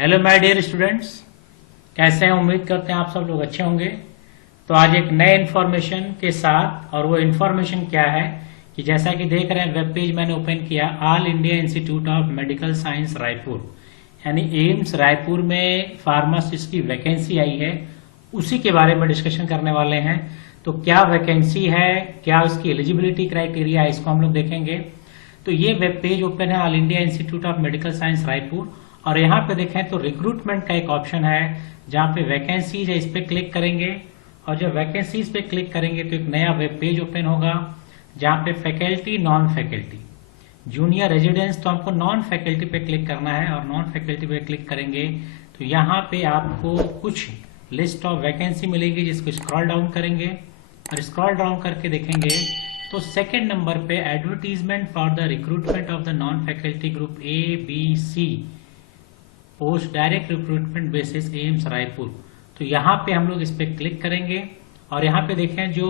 Hello my dear students, कैसे हैं? उम्मीद करते हैं आप सब लोग अच्छे होंगे। तो आज एक नए इन्फॉर्मेशन के साथ, और वो इन्फॉर्मेशन क्या है कि जैसा कि देख रहे हैं वेब पेज मैंने ओपन किया, all India institute of medical science Raipur यानी एम्स रायपुर में फार्मासिस्ट की वैकेंसी आई है। उसी के बारे में डिस्कशन करने वाले हैं। तो क्या वैकेंसी है, क्या उसकी एलिजिबिलिटी क्राइटेरिया है, इसको हम लोग देखेंगे। तो ये वेब पेज ओपन है all India institute of medical science Raipur, और यहाँ पे देखें तो रिक्रूटमेंट का एक ऑप्शन है जहाँ पे वैकेंसीज है, इस पे क्लिक करेंगे। और जब वैकेंसीज पे क्लिक करेंगे तो एक नया वेब पेज ओपन होगा जहाँ पे faculty, non faculty, junior residence, तो हमको नॉन फैकल्टी पे क्लिक करना है। और नॉन फैकल्टी पे क्लिक करेंगे तो यहाँ पे आपको कुछ लिस्ट ऑफ वैकेंसी मिलेगी, जिसको स्क्रॉल डाउन करेंगे। और स्क्रॉल डाउन करके देखेंगे तो सेकेंड नंबर पे advertisement for the recruitment of the non faculty group ABC post direct recruitment basis AIIMS Raipur. तो यहाँ पे हम लोग इस पे क्लिक करेंगे और यहाँ पे देखें जो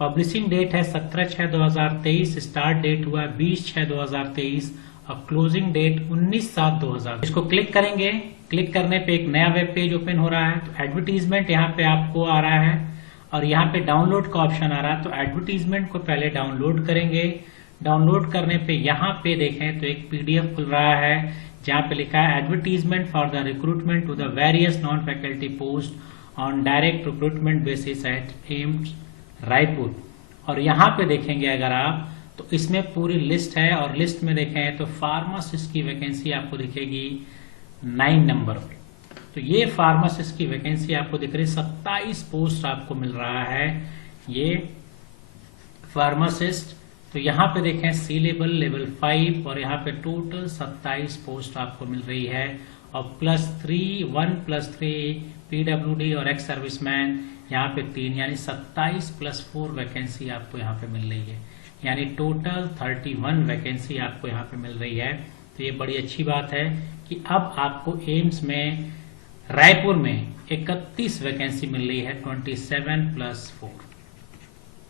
पब्लिशिंग डेट है 17/6/2023, स्टार्ट डेट हुआ 20/6/2023 और क्लोजिंग डेट 19/7/2000। इसको क्लिक करेंगे। क्लिक करने पे एक नया वेब पेज ओपन हो रहा है। तो एडवर्टीजमेंट यहाँ पे आपको आ रहा है और यहाँ पे डाउनलोड का ऑप्शन आ रहा है। तो एडवर्टीजमेंट को पहले डाउनलोड करेंगे। डाउनलोड करने पे यहाँ पे देखें तो एक PDF खुल रहा है जहाँ पे लिखा है advertisement for the recruitment to the various non faculty post on direct recruitment basis at AIIMS Raipur. और यहाँ पे देखेंगे अगर आप तो इसमें पूरी लिस्ट है, और लिस्ट में देखें तो फार्मासिस्ट की वैकेंसी आपको दिखेगी 9 नंबर पे। तो ये फार्मासिस्ट की वैकेंसी आपको दिख रही है, 27 पोस्ट आपको मिल रहा है ये फार्मासिस्ट। तो यहाँ पे देखें सी लेवल 5 और यहाँ पे टोटल 27 पोस्ट आपको मिल रही है। और +3 PWD और एक्स सर्विसमैन यहाँ पे 3, यानी 27 +4 वैकेंसी आपको यहाँ पे मिल रही है, यानी टोटल 31 वैकेंसी आपको यहाँ पे मिल रही है। तो ये बड़ी अच्छी बात है कि अब आपको एम्स में रायपुर में 31 वैकेंसी मिल रही है, 27 +4।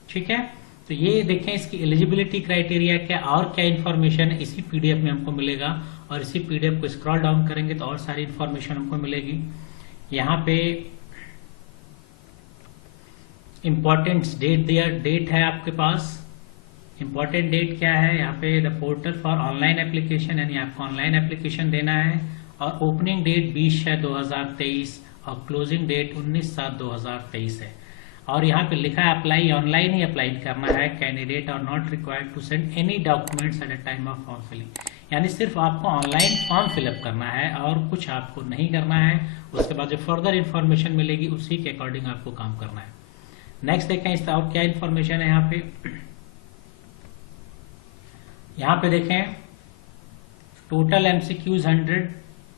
ठीक है, तो ये देखें इसकी एलिजिबिलिटी क्राइटेरिया क्या और क्या इन्फॉर्मेशन इसी PDF में हमको मिलेगा। और इसी PDF को स्क्रॉल डाउन करेंगे तो और सारी इन्फॉर्मेशन हमको मिलेगी। यहाँ पे इम्पोर्टेंट डेट है आपके पास। इम्पोर्टेंट डेट क्या है? यहाँ पे the portal for online application, यानी आपको ऑनलाइन एप्लीकेशन देना है। और ओपनिंग डेट 20/6/2023 और क्लोजिंग डेट 19/7/2023 है। और यहाँ पे लिखा है अप्लाई ऑनलाइन ही अप्लाई करना है। Candidate are not required to send any documents at a time of form filling, यानी सिर्फ आपको ऑनलाइन फॉर्म फिलअप करना है और कुछ आपको नहीं करना है। उसके बाद जो फर्दर इन्फॉर्मेशन मिलेगी उसी के अकॉर्डिंग आपको काम करना है। नेक्स्ट देखें इस और क्या इन्फॉर्मेशन है यहाँ पे। यहाँ पे देखें टोटल MCQs 100,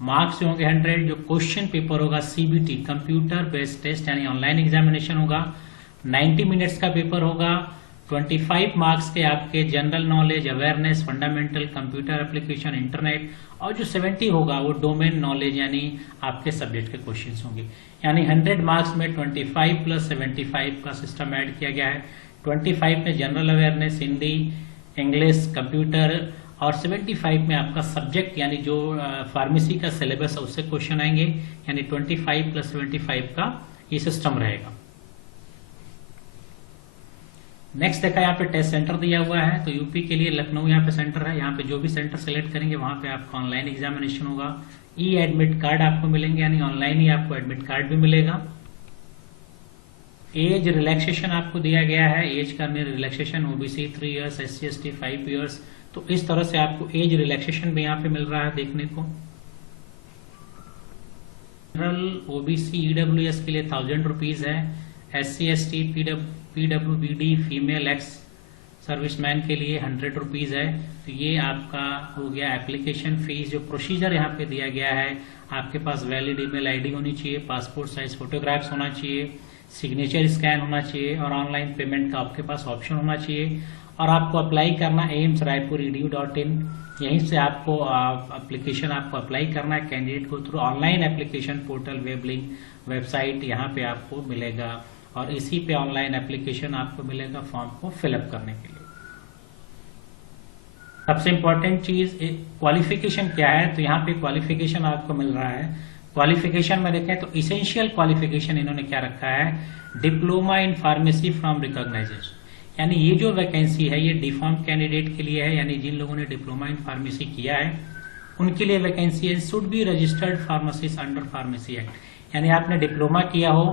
मार्क्स होंगे 100। जो क्वेश्चन पेपर होगा CBT कंप्यूटर बेस्ड टेस्ट, यानी ऑनलाइन एग्जामिनेशन होगा। 90 मिनट्स का पेपर होगा। 25 मार्क्स के आपके general knowledge, awareness, fundamental, computer application, internet. और जो 70 होगा वो डोमेन नॉलेज, यानी आपके सब्जेक्ट के क्वेश्चंस होंगे। यानी 100 मार्क्स में 25 + 75 का सिस्टम ऐड किया गया है। 25 में general awareness, Hindi, English, computer, और 75 में आपका सब्जेक्ट यानी जो फार्मेसी का सिलेबस है उससे क्वेश्चन आएंगे। यानी 25 + 75 का ये सिस्टम रहेगा। नेक्स्ट देखा यहाँ पे टेस्ट सेंटर दिया हुआ है। तो यूपी के लिए लखनऊ यहाँ पे सेंटर है। यहाँ पे जो भी सेंटर सेलेक्ट करेंगे वहां पे आपका ऑनलाइन एग्जामिनेशन होगा। एडमिट कार्ड आपको मिलेंगे, यानी ऑनलाइन ही आपको एडमिट कार्ड भी मिलेगा। एज रिलैक्सेशन आपको दिया गया है। एज का relaxation OBC 3 years, SC ST 5 years. तो इस तरह से आपको एज रिलैक्सेशन भी यहाँ पे मिल रहा है देखने को। जनरल OBC EWS के लिए 1000 रुपीज है। SC ST PWBD female ex serviceman के लिए 100 रुपीज है। तो ये आपका हो गया एप्लीकेशन फीस। जो प्रोसीजर यहाँ पे दिया गया है, आपके पास वैलिड ईमेल ID होनी चाहिए, पासपोर्ट साइज फोटोग्राफ्स होना चाहिए, सिग्नेचर स्कैन होना चाहिए और ऑनलाइन पेमेंट का आपके पास ऑप्शन होना चाहिए। और आपको अप्लाई करना एम्स रायपुर edu.in, यहीं से आपको एप्लीकेशन आपको अप्लाई करना है कैंडिडेट को through online application portal, web link, website यहाँ पे आपको मिलेगा। और इसी पे ऑनलाइन एप्लीकेशन आपको मिलेगा फॉर्म को फिलअप करने के लिए। सबसे इंपॉर्टेंट चीज क्वालिफिकेशन क्या है, तो यहाँ पे क्वालिफिकेशन आपको मिल रहा है। क्वालिफिकेशन में देखें तो इसेंशियल क्वालिफिकेशन इन्होंने क्या रखा है, diploma in pharmacy from recognisation, यानी ये जो वैकेंसी है ये डिफॉर्म कैंडिडेट के लिए है, यानी जिन लोगों ने डिप्लोमा इन फार्मेसी किया है उनके लिए वैकेंसी है। Should be registered pharmacist under pharmacy act, यानी आपने डिप्लोमा किया हो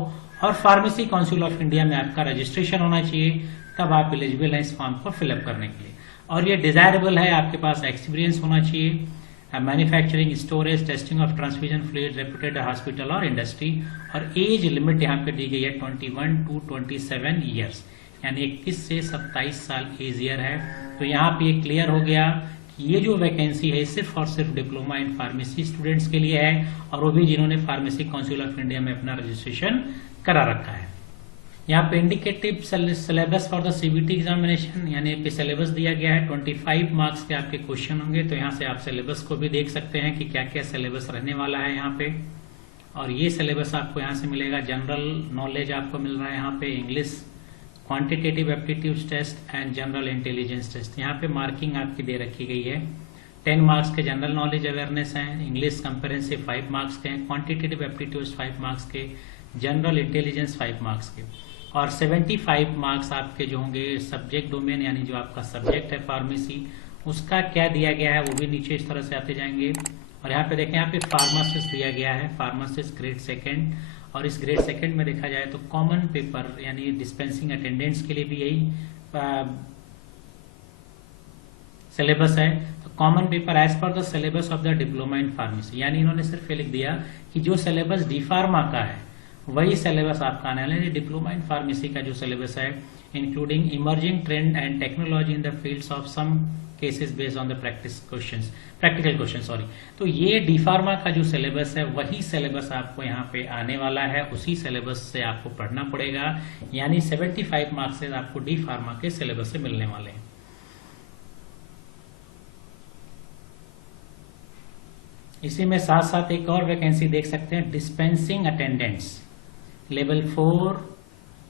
और फार्मेसी काउंसिल ऑफ इंडिया में आपका रजिस्ट्रेशन होना चाहिए, तब आप एलिजिबल हैं इस फॉर्म को फिलअप करने के लिए। और ये डिजायरेबल है, आपके पास एक्सपीरियंस होना चाहिए manufacturing, storage, testing of transfusion fluid, reputed hospital और इंडस्ट्री। और एज लिमिट यहाँ पे दी गई है 21 to 27 ईयर्स, यानी 21 से 27 साल एज ईयर है। तो यहाँ पे ये क्लियर हो गया कि ये जो वैकेंसी है सिर्फ और सिर्फ डिप्लोमा इन फार्मेसी स्टूडेंट्स के लिए है, और वो भी जिन्होंने फार्मेसी काउंसिल ऑफ इंडिया में अपना रजिस्ट्रेशन करा रखा है। यहाँ पे indicative syllabus for the CBT examination, यानी पे सिलेबस दिया गया है। 25 मार्क्स के आपके क्वेश्चन होंगे, तो यहाँ से आप सिलेबस को भी देख सकते हैं कि क्या क्या सिलेबस रहने वाला है यहाँ पे। और ये सिलेबस आपको यहाँ से मिलेगा। जनरल नॉलेज आपको मिल रहा है यहाँ पे, English, quantitative aptitude test and general intelligence test. यहाँ पे मार्किंग आपकी दे रखी गई है। 10 मार्क्स के जनरल नॉलेज अवेयरनेस हैं, इंग्लिश कंपेरेंसिव 5 मार्क्स के हैं, क्वांटिटेटिव एप्टीट्यूड 5 मार्क्स के, जनरल इंटेलिजेंस 5 मार्क्स के, और 75 मार्क्स आपके जो होंगे सब्जेक्ट डोमेन, यानी जो आपका सब्जेक्ट है फार्मेसी उसका क्या दिया गया है वो भी नीचे इस तरह से आते जाएंगे। और यहाँ पे देखें, यहाँ पे फार्मासिस्ट दिया गया है, फार्मासिस्ट ग्रेड सेकंड, और इस ग्रेड सेकंड में देखा जाए तो कॉमन पेपर यानी डिस्पेंसिंग अटेंडेंट्स के लिए भी यही सिलेबस है। तो common paper as per the syllabus of the diploma in pharmacy, यानी इन्होंने सिर्फ ये लिख दिया कि जो सिलेबस डी फार्मा का है वही सिलेबस आपका आने वाला है। डिप्लोमा इन फार्मेसी का जो सिलेबस है including emerging trend and technology in the fields of some cases based on the practical question sorry. तो ये डी फार्मा का जो सिलेबस है वही सिलेबस आपको यहाँ पे आने वाला है, उसी सिलेबस से आपको पढ़ना पड़ेगा, यानी 75 मार्क्स से आपको डी फार्मा के सिलेबस से मिलने वाले हैं। इसी में साथ साथ एक और वैकेंसी देख सकते हैं, डिस्पेंसिंग अटेंडेंट्स लेवल 4,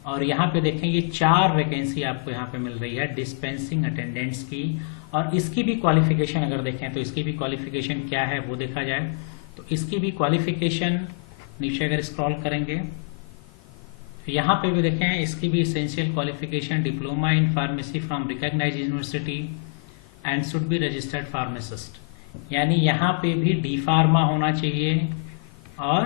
और यहाँ पे देखें ये 4 वैकेंसी आपको यहाँ पे मिल रही है डिस्पेंसिंग अटेंडेंट्स की। और इसकी भी क्वालिफिकेशन अगर देखें तो इसकी भी क्वालिफिकेशन क्या है वो देखा जाए तो इसकी भी क्वालिफिकेशन नीचे अगर स्क्रॉल करेंगे तो यहाँ पे भी देखें इसकी भी essential qualification diploma in pharmacy from recognised university and should be registered pharmacist, यानी यहाँ पे भी डी फार्मा होना चाहिए और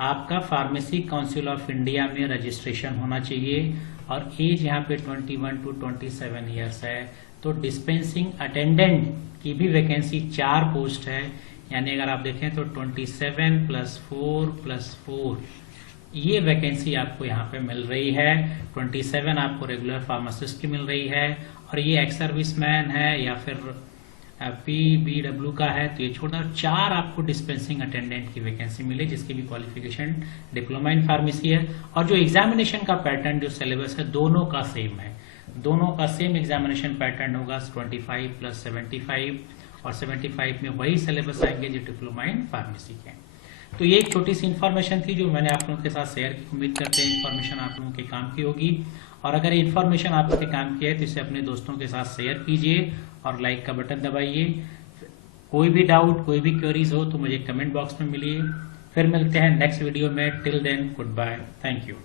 आपका फार्मेसी काउंसिल ऑफ इंडिया में रजिस्ट्रेशन होना चाहिए, और एज यहाँ पे 21 to 27 ईयर्स है। तो डिस्पेंसिंग अटेंडेंट की भी वैकेंसी 4 पोस्ट है, यानी अगर आप देखें तो 27 + 4 + 4 ये वैकेंसी आपको यहाँ पे मिल रही है। 27 आपको रेगुलर फार्मासिस्ट की मिल रही है, और ये एक्स सर्विसमैन है या फिर PBW का है तो ये छोड़कर 4 आपको डिस्पेंसिंग अटेंडेंट की वैकेंसी मिली, जिसकी भी क्वालिफिकेशन डिप्लोमा इन फार्मेसी है। और जो एग्जामिनेशन का पैटर्न जो सिलेबस है दोनों का सेम है, दोनों का सेम एग्जामिनेशन पैटर्न होगा 25 + 75, और 75 में वही सिलेबस आएंगे जो डिप्लोमा इन फार्मेसी के। तो ये एक छोटी सी इन्फॉर्मेशन थी जो मैंने आप लोगों के साथ शेयर की। उम्मीद करते हैं इन्फॉर्मेशन आप लोगों के काम की होगी, और अगर ये इन्फॉर्मेशन आपके काम की है तो इसे अपने दोस्तों के साथ शेयर कीजिए और लाइक का बटन दबाइए। कोई भी डाउट, कोई भी क्वेरीज हो तो मुझे कमेंट बॉक्स में मिलिए। फिर मिलते हैं नेक्स्ट वीडियो में। Till then goodbye, thank you.